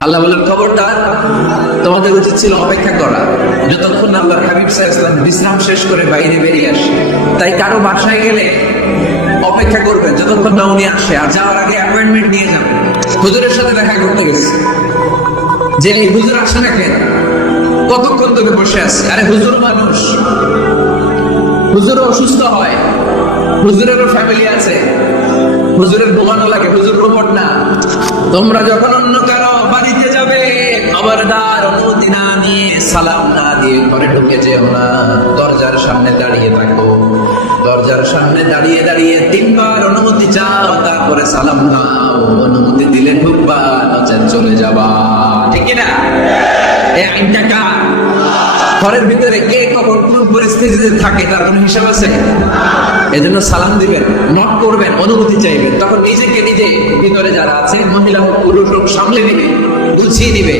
আল্লাহ বলেন, খবরদার, তোমাদের উচিত ছিল অপেক্ষা করা। যতক্ষণ আল্লাহ হাবিব সাহেব বিশ্রাম শেষ করে বাইরে বেরিয়ে আসে, তাই কারও বাসায় গেলে অপেক্ষা করবেন যতক্ষণ না উনি আসে, আর যাওয়ার আগে অ্যাপয়েন্টমেন্ট নিয়ে যাবেন হুজুরের সাথে দেখা করতে গেছে। যে এই হুজুর আসে না কেন? কতক্ষণ ধরে বসে আছে? আরে, হুজুর মানুষ। হুজুর অসুস্থ হয়। হুজুরেরও ফ্যামিলি আছে। হুজুরের ঘুমানো লাগে, হুজুর রোবট না। তোমরা যখন অন্য যাবে খবরদার অনুমতি না নিয়ে সালাম না দিয়ে ঘরে ঢুকে যেও না। দরজার সামনে দাঁড়িয়ে থাকো। দরজার সামনে দাঁড়িয়ে দাঁড়িয়ে তিনবার অনুমতি চাও, তারপরে সালাম দাও অনুমতি দিলে ঢুকবা নচেত চলে যাবা। ঠিক না আইনটা কার? ঘরের ভিতরে কে কখন কোন পরিস্থিতিতে থাকে তার কোনো হিসাব আছে? এজন্য সালাম দিবেন নট করবেন, অনুমতি চাইবেন। তখন নিজেকে নিজে ভিতরে যারা আছে, মহিলা হোক, পুরুষ হোক, সামলে দিবে গুছিয়ে দিবে,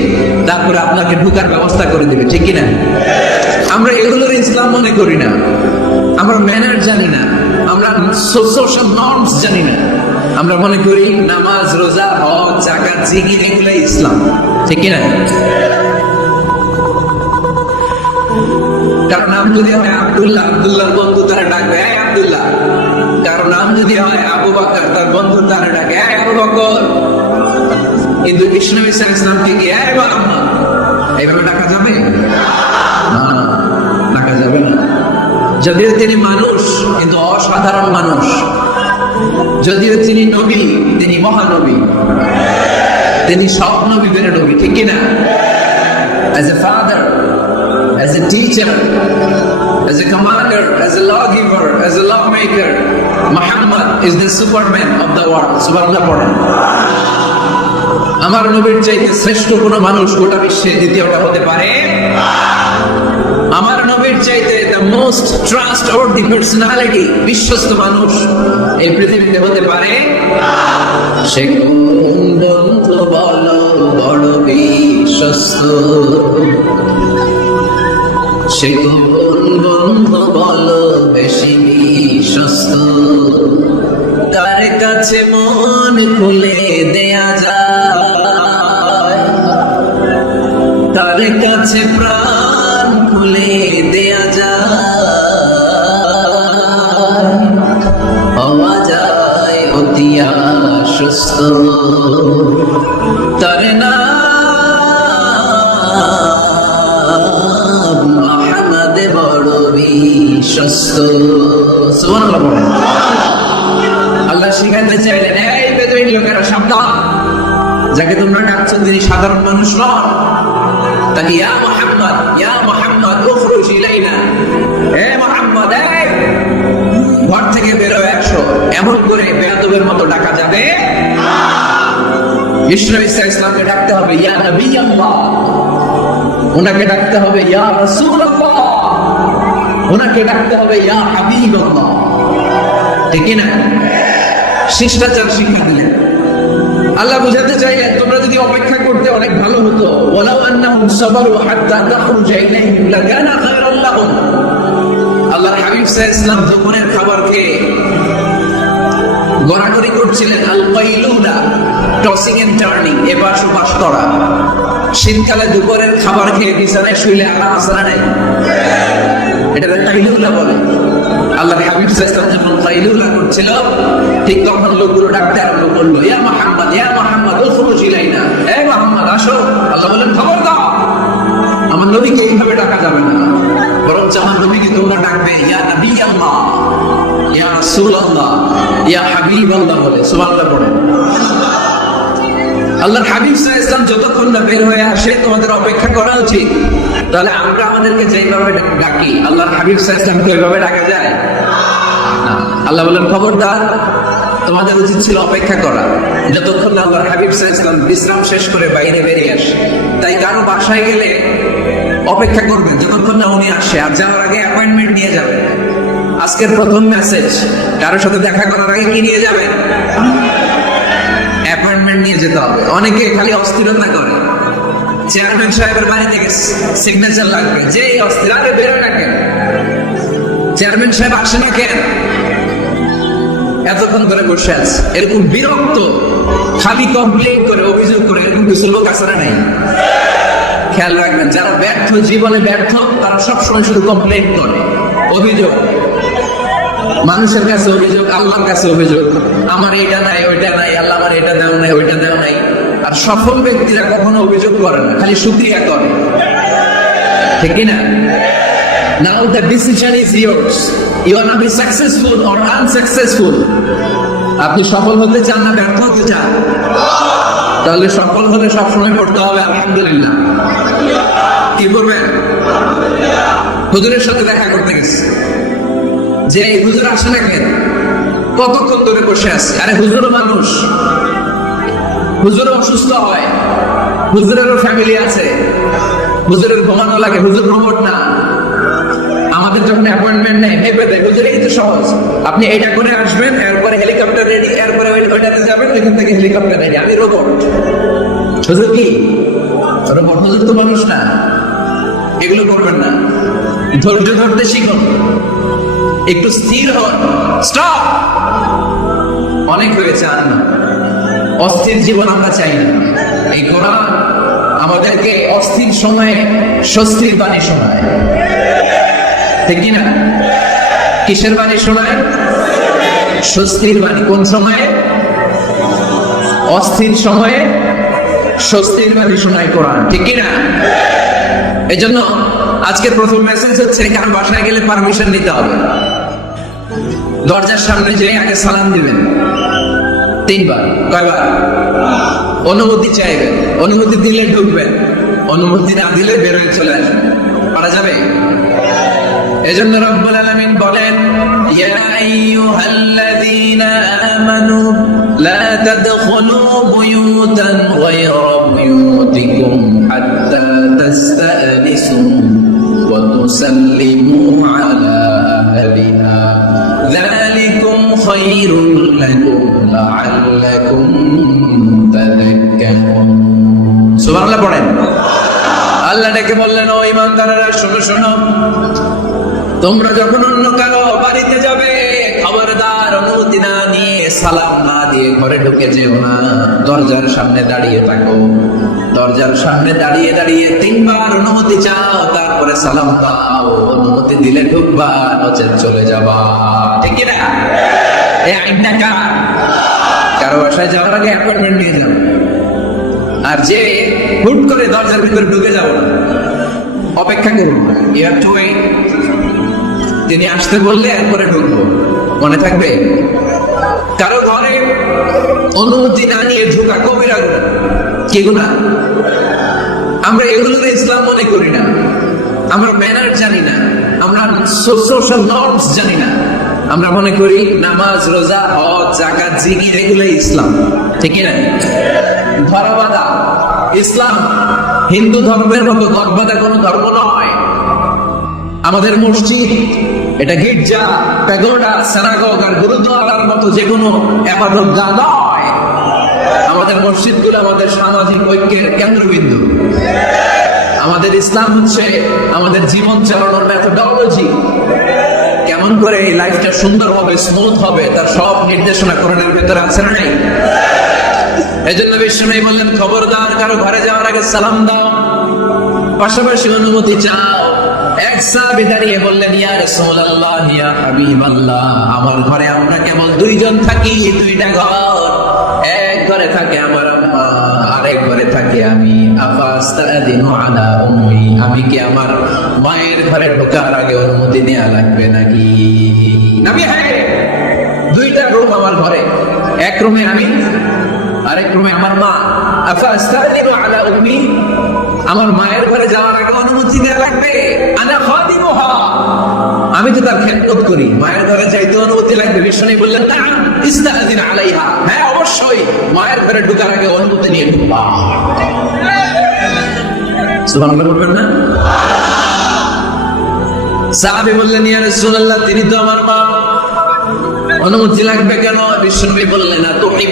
তারপরে আপনাকে ঢুকার ব্যবস্থা করে দিবে, ঠিক কিনা? আমরা এগুলোর ইসলাম মনে করি না। আমরা ম্যানার জানি না। আমরা সোশ্যাল নর্মস জানি না। আমরা মনে করি নামাজ, রোজা, হজ জাকাত জিকির এগুলো ইসলাম, ঠিক কিনা? কারও নাম যদি হয় আব্দুল্লাহ, আব্দুল্লাহর বন্ধু তারা ডাকবে এই আব্দুল্লাহ। কারও নাম যদি হয় আবু বকর, তার বন্ধু তারা ডাকে, এই আবু বকর। কিন্তু বিষ্ণু ইসলাম ইসলামকে কি এই মোহাম্মদ এইভাবে ডাকা যাবে না ডাকা যাবে না যদিও তিনি মানুষ কিন্তু অসাধারণ মানুষ যদিও তিনি নবী তিনি মহানবী তিনি সব নবীদের নবী ঠিক কিনা as a father, as a teacher, as a commander, as a lawgiver, as a lawmaker. Muhammad is the superman of the world. Subhanallah। আমার নবীর চাইতে শ্রেষ্ঠ কোন মানুষ গোটা বিশ্বে দ্বিতীয়টা হতে পারে। আমার নবীর চাইতে the most trust or the personality বিশ্বস্ত মানুষ এই পৃথিবীতে হতে পারে। সে বড় বিশ্বস্ত? সে বেশি বিশ্বস্ত? তার কাছে মন খুলে দেয়া যায়। তার কাছে প্রাণ খুলে দেয়া যায়। হওয়া যায় অতি আশ্বস্ত। তার না আহমদ বড় বিশ্বস্ত। সুবহানাল্লাহ শিখাতে চাইলেন এই বেদুইন লোকেরা সাবধান যাকে তোমরা ডাকছো তিনি সাধারণ মানুষ নন। তাকে ইয়া মোহাম্মদ ইয়া মোহাম্মদ হে মোহাম্মদ ঘর থেকে বেরো একশো এমন করে বেয়াদবের মতো ডাকা যাবে? ইসলামকে ডাকতে হবে, ইয়া নবী আল্লাহ ওনাকে ডাকতে হবে, ইয়া রাসূল আল্লাহ ওনাকে ডাকতে হবে, ইয়া হাবিব আল্লাহ ঠিক না? শিষ্টাচার শিক্ষা দিলেন। আল্লাহ বুঝাতে চাইলেন, তোমরা যদি অপেক্ষা করতে অনেক ভালো হতো, ওয়ালাউ আন্নাহুম সাবারু হাত্তা তাখরুজা ইলাইহিম লাকানা আল্লাহর হাবিব সাল্লাল্লাহু আলাইহি দুপুরের খাবার খেয়ে গড়াগড়ি করছিলেন, আল টসিং এন্ড টার্নিং এপাশ ওপাশ করা। শীতকালে দুপুরের খাবার খেয়ে বিছানায় শুইলে আরাম আসরা নেই এটা কাইলুলা বলে। আল্লাহর হাবিব সাল্লাল্লাহু যখন করছিল, ঠিক তখন লোকগুলো ডাকতে আরম্ভ করল, ইয়া মুহাম্মদ ইয়া মুহাম্মদ উখরুজ ইলাইনা এ মুহাম্মদ, আসো। আল্লাহ বলেন খবর দাও আমার নবীকে এইভাবে ডাকা যাবে না। বরঞ্চ আমার নবীকে তোমরা ডাকবে, ইয়া নবী আল্লাহ ইয়া রাসূল আল্লাহ ইয়া হাবিব আল্লাহ বলে। সুবহানাল্লাহ পড়ে আল্লাহর হাবিব আলাইহি যতক্ষণ না বের হয়ে আসে, তোমাদের অপেক্ষা করা উচিত। তাহলে আমরা আমাদেরকে যেভাবে ডাকি, আল্লাহর হাবিব আলাইহি ওইভাবে ডাকা যায়? আল্লাহ বলেন, খবরদার, তোমাদের উচিত ছিল অপেক্ষা করা। যতক্ষণ না আল্লাহর হাবিব আলাইহি বিশ্রাম শেষ করে বাইরে বেরিয়ে আসে, তাই কারও বাসায় গেলে অপেক্ষা করবে, যতক্ষণ না উনি আসে। আর যাওয়ার আগে অ্যাপয়েন্টমেন্ট নিয়ে যাবে। আজকের প্রথম মেসেজ কারোর সাথে দেখা করার আগে কি নিয়ে অ্যাপয়েন্টমেন্ট নিয়ে যেতে হবে। অনেকে খালি অস্থিরতা করে। চেয়ারম্যান সাহেবের বাড়ি থেকে সিগনেচার লাগবে। যে অস্থির, আরে বেরো না কেন? চেয়ারম্যান সাহেব আসে না কেন? এতক্ষণ ধরে বসে আছে। এরকম বিরক্ত, খালি কমপ্লেন করে, অভিযোগ করে, এরকম কিছু লোক আছে না নাই? খেয়াল রাখবেন, যারা ব্যর্থ, জীবনে ব্যর্থ, তারা সবসময় শুধু কমপ্লেন করে, অভিযোগ। মানুষের কাছে অভিযোগ, আল্লাহর কাছে অভিযোগ, আমার এটা নাই, ওইটা নাই, আল্লাহ আমার এটা দেও নাই, ওইটা দেও নাই। আর সফল ব্যক্তিরা কখনো অভিযোগ করে না, খালি শুক্রিয়া করে। ঠিক না Now the decision is yours. You are not be successful or unsuccessful. আপনি সফল হতে চান না ব্যর্থ হতে চান? তাহলে সফল হলে সবসময় পড়তে হবে, আলহামদুলিল্লাহ। কি করবেন হুজুরের সাথে দেখা করতে গেছে। যে এই হুজুর আসে না কেন? কতক্ষণ ধরে বসে আছে? আরে হুজুরও মানুষ। হুজুরও অসুস্থ হয়। হুজুরেরও ফ্যামিলি আছে। হুজুরের ঘুমানো লাগে, হুজুর রোবট না। আমাদের যখন অ্যাপয়েন্টমেন্ট নেই ভেবে দেয় হুজুরে কিন্তু সহজ। আপনি এটা করে আসবেন, এরপরে হেলিকপ্টার রেডি এরপরে ওই- ওইটাতে যাবেন, ওইখান থেকে হেলিকপ্টার রেডি আমি রোবট হুজুর কি? রোবট হুজুর তো মানুষ না। এগুলো করবেন না। ধৈর্য ধরতে শিখুন। একটু স্থির হন। স্টপ অনেক হয়েছে আর না অস্থির জীবন আমরা চাই না। এই কোরআন আমাদেরকে অস্থির সময়ে স্বস্তির বাণী শোনায়। ঠিক না? কিসের বাণী শোনায়? স্বস্তির বাণী কোন সময়ে? অস্থির সময়ে স্বস্তির বাণী শোনায় কোরআন। ঠিক না? এজন্য আজকের প্রথম মেসেজ হচ্ছে কারণ বাসায় গেলে পারমিশন নিতে হবে? দরজার সামনে যেয়ে আগে সালাম দিবেন তিনবার, কয়বার? অনুমতি চাইবেন, অনুমতি দিলে ঢুকবেন, অনুমতি না দিলে বের হয়ে চলে আসবেন। পারা যাবে? এজন্য রব্বুল আলামিন বলেন, ইয়া আইয়ুহাল্লাযীনা আমানু, লা তাদখুলু বুয়ুতান পড়েন। আল্লাহ ডেকে বললেন, ও ইমানদারেরা, শোনো শোনো। তোমরা যখন অন্য কারও বাড়িতে যাবে, খবরদার অনুমতি না নিয়ে সালাম না দিয়ে ঘরে ঢুকে যেও না। দরজার সামনে দাঁড়িয়ে থাকো। দরজার সামনে দাঁড়িয়ে দাঁড়িয়ে তিনবার অনুমতি চাও, তারপরে সালাম দাও। অনুমতি দিলে ঢুকবা নচেত চলে যাবা। ঠিক না এই আইনটা কার? কারও বাসায় যাওয়ার আগে অ্যাপয়েন্টমেন্ট নিয়ে যাও। আর যে হুট করে দরজার ভিতরে ঢুকে যাব না, অপেক্ষা করুন হ্যাভ টু তিনি আসতে বললে এরপরে ঢুকবো। মনে থাকবে? কারও ঘরে অনুমতি না নিয়ে ঢুকা কবিরা গুণা। কি গুণা? আমরা এগুলোকে ইসলাম মনে করি না। আমরা ম্যানার জানি না। আমরা সোশ্যাল নর্মস জানি না। আমরা মনে করি নামাজ, রোজা, হজ জাকাত জিকির এগুলো ইসলাম। ঠিক না ধর্মবাদা ইসলাম, হিন্দু ধর্মের মতো ধর্মবাদা কোনো ধর্ম নয়। আমাদের মসজিদ, এটা গির্জা, প্যাগোডা, সেনাগগ আর গুরুদ্বারার মতো যে কোনো আবাদত নয়। আমাদের মসজিদগুলো আমাদের সামাজিক ঐক্যের কেন্দ্রবিন্দু। আমাদের ইসলাম হচ্ছে আমাদের জীবন চালানোর মেথোডলজি কেমন করে এই লাইফটা সুন্দর হবে স্মুথ হবে, তার সব নির্দেশনা কোরআনের ভেতরে আছে না নাই? খবরদার, কারও ঘরে যাওয়ার আগে সালাম দাও। পাশাপাশি অনুমতি চাও। আমি। কি আমার মায়ের ঘরে ঢোকার আগে অনুমতি নেওয়া লাগবে নাকি? দুইটা রুম আমার ঘরে, এক রুমে আমি। আরেক রুমে আমার মা। আলা উম্মি। আমার মায়ের ঘরে যাওয়ার আগে অনুমতি দেওয়া লাগবে। আনা খাদিমুহা। আমি তো তার খেদমত করি। মায়ের ঘরে যাইতে অনুমতি লাগবে। বিষ্ণু বললেন, না ইস্তাদিন আলাইহা। হ্যাঁ অবশ্যই। মায়ের ঘরে ঢুকার আগে অনুমতি নিয়ে ঢুকবা। সুবহানাল্লাহ বলবেন না? সাহাবী বললেন, ইয়া রাসূলুল্লাহ, তিনি তো আমার মা। অনুমতি লাগবে কেন? বিশ্বনবী বললেন না তুমি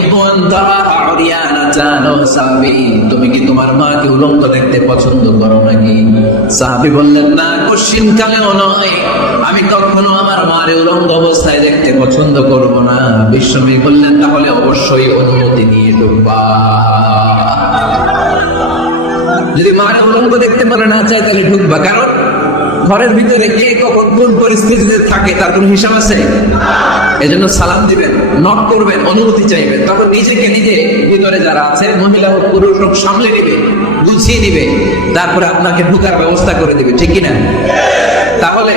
তুমি কি তোমার উলঙ্গ দেখতে পছন্দ করো নাকি? বললেন, না নয়। আমি কখনো আমার মারে উলঙ্গ অবস্থায় দেখতে পছন্দ করব না। বিশ্বনবী বললেন, তাহলে অবশ্যই অনুমতি নিয়ে ঢুকবা যদি মারে উলঙ্গ দেখতে পারে না চায়, তাহলে ঢুকবা কারণ ঘরের ভিতরে কে কখন কোন পরিস্থিতিতে থাকে, তার কোনো হিসাব আছে? এজন্য সালাম দিবেন নট করবেন, অনুমতি চাইবেন। তখন নিজেকে নিজে ভিতরে যারা আছে, মহিলা হোক, পুরুষ হোক, সামলে নিবে, গুছিয়ে নিবে, তারপরে আপনাকে ঢুকার ব্যবস্থা করে দিবে, ঠিক কিনা? তাহলে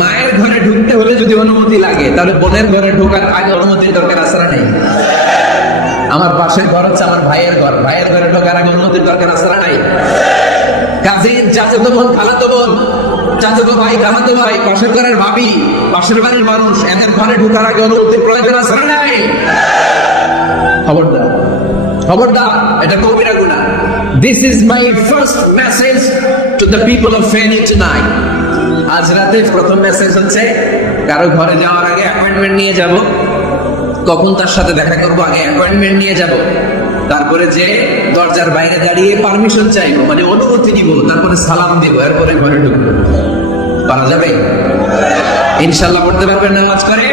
মায়ের ঘরে ঢুকতে হলে যদি অনুমতি লাগে, তাহলে বোনের ঘরে ঢোকার আগে অনুমতির দরকার আছে না নেই? আমার পাশের ঘর হচ্ছে আমার ভাইয়ের ঘর, ভাইয়ের ঘরে ঢোকার আগে অনুমতির দরকার আছে না নাই? কাজিন চাচাতো বোন খালাতো বোন চাচাতো ভাই খালাতো ভাই, পাশের ঘরের ভাবি, পাশের বাড়ির মানুষ, এদের ঘরে ঢোকার আগে অনুমতির প্রয়োজন আছে নাই। খবরদার খবরদার, এটা কবিরা গুণা। This is my first message to the people of Feni tonight আজ রাতে প্রথম মেসেজ হচ্ছে, কারও ঘরে যাওয়ার আগে অ্যাপয়েন্টমেন্ট নিয়ে যাব। কখন তার সাথে দেখা করব? আগে অ্যাপয়েন্টমেন্ট নিয়ে যাব। তারপরে যে দরজার বাইরে দাঁড়িয়ে পারমিশন চাইব মানে অনুমতি নিব, তারপরে সালাম দিব, এরপরে ঘরে ঢুকবো। পারা যাবে? ইনশাল্লাহ করতে পারবেন নামাজ করে